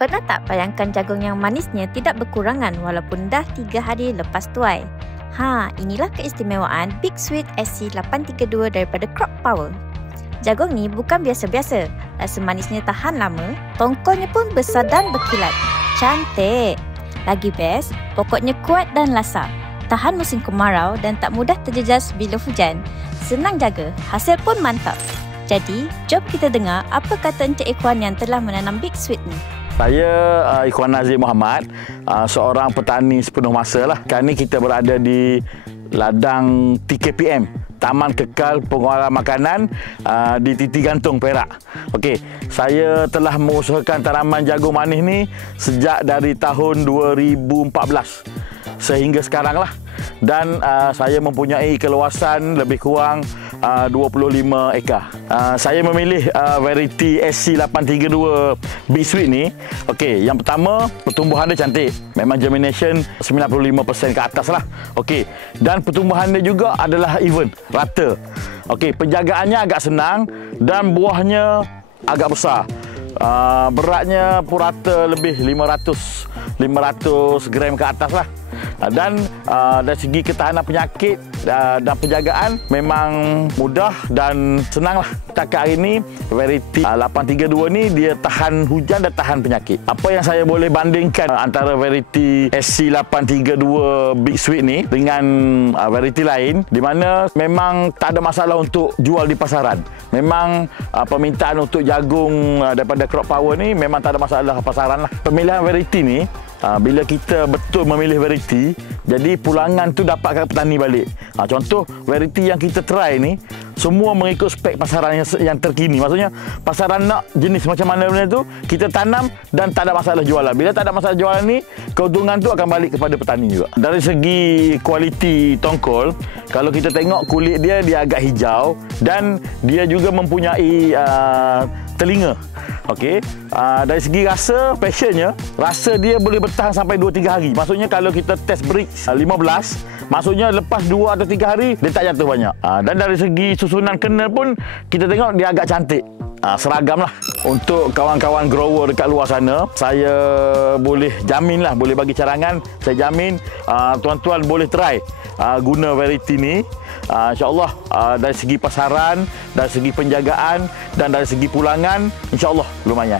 Pernah tak bayangkan jagung yang manisnya tidak berkurangan walaupun dah 3 hari lepas tuai? Inilah keistimewaan Big Sweet SC832 daripada Crop Power. Jagung ni bukan biasa-biasa. Rasa manisnya tahan lama, tongkolnya pun besar dan berkilat. Cantik! Lagi best, pokoknya kuat dan lasap. Tahan musim kemarau dan tak mudah terjejas bila hujan. Senang jaga, hasil pun mantap. Jadi, jom kita dengar apa kata Encik Ikhwan yang telah menanam Big Sweet ni. Saya Ikhwan Nazir Muhammad, seorang petani sepenuh masa lah. Sekarang ni kita berada di ladang TKPM, Taman Kekal Pengeluaran Makanan di Titi Gantung, Perak. Okey, saya telah mengusahakan tanaman jagung manis ni sejak dari tahun 2014 sehingga sekarang lah. Dan saya mempunyai keluasan lebih kurang 25 ekar. Saya memilih variety SC832 Big Sweet ni. Okey, yang pertama, pertumbuhan dia cantik. Memang germination 95% ke atas lah. Okey, dan pertumbuhan dia juga adalah even, rata. Okey, penjagaannya agak senang dan buahnya agak besar. Beratnya purata lebih 500 gram ke atas lah. Dan dari segi ketahanan penyakit dan penjagaan memang mudah dan senang lah. Setakat hari ni variety 832 ni dia tahan hujan dan tahan penyakit. Apa yang saya boleh bandingkan antara variety SC832 Big Sweet ni dengan variety lain, di mana memang tak ada masalah untuk jual di pasaran. Memang permintaan untuk jagung daripada Crop Power ni memang tak ada masalah pasaran lah. Pemilihan variety ni, bila kita betul memilih variety, jadi pulangan tu dapatkan petani balik. Contoh variety yang kita try ni semua mengikut spek pasaran yang terkini. Maksudnya pasaran nak jenis macam mana benda tu, kita tanam dan tak ada masalah jualan. Bila tak ada masalah jualan ni, keuntungan tu akan balik kepada petani juga. Dari segi kualiti tongkol, kalau kita tengok kulit dia agak hijau dan dia juga mempunyai telinga. Okey, dari segi rasa, passionnya, rasa dia boleh bertahan sampai 2-3 hari. Maksudnya kalau kita test breed 15, maksudnya lepas 2 atau 3 hari dia tak jatuh banyak. Dan dari segi susunan kernel pun kita tengok dia agak cantik. Seragam lah. Untuk kawan-kawan grower dekat luar sana, saya boleh jamin lah, boleh bagi cadangan, saya jamin tuan-tuan boleh try guna variety ni. InsyaAllah dari segi pasaran, dari segi penjagaan dan dari segi pulangan, InsyaAllah lumayan.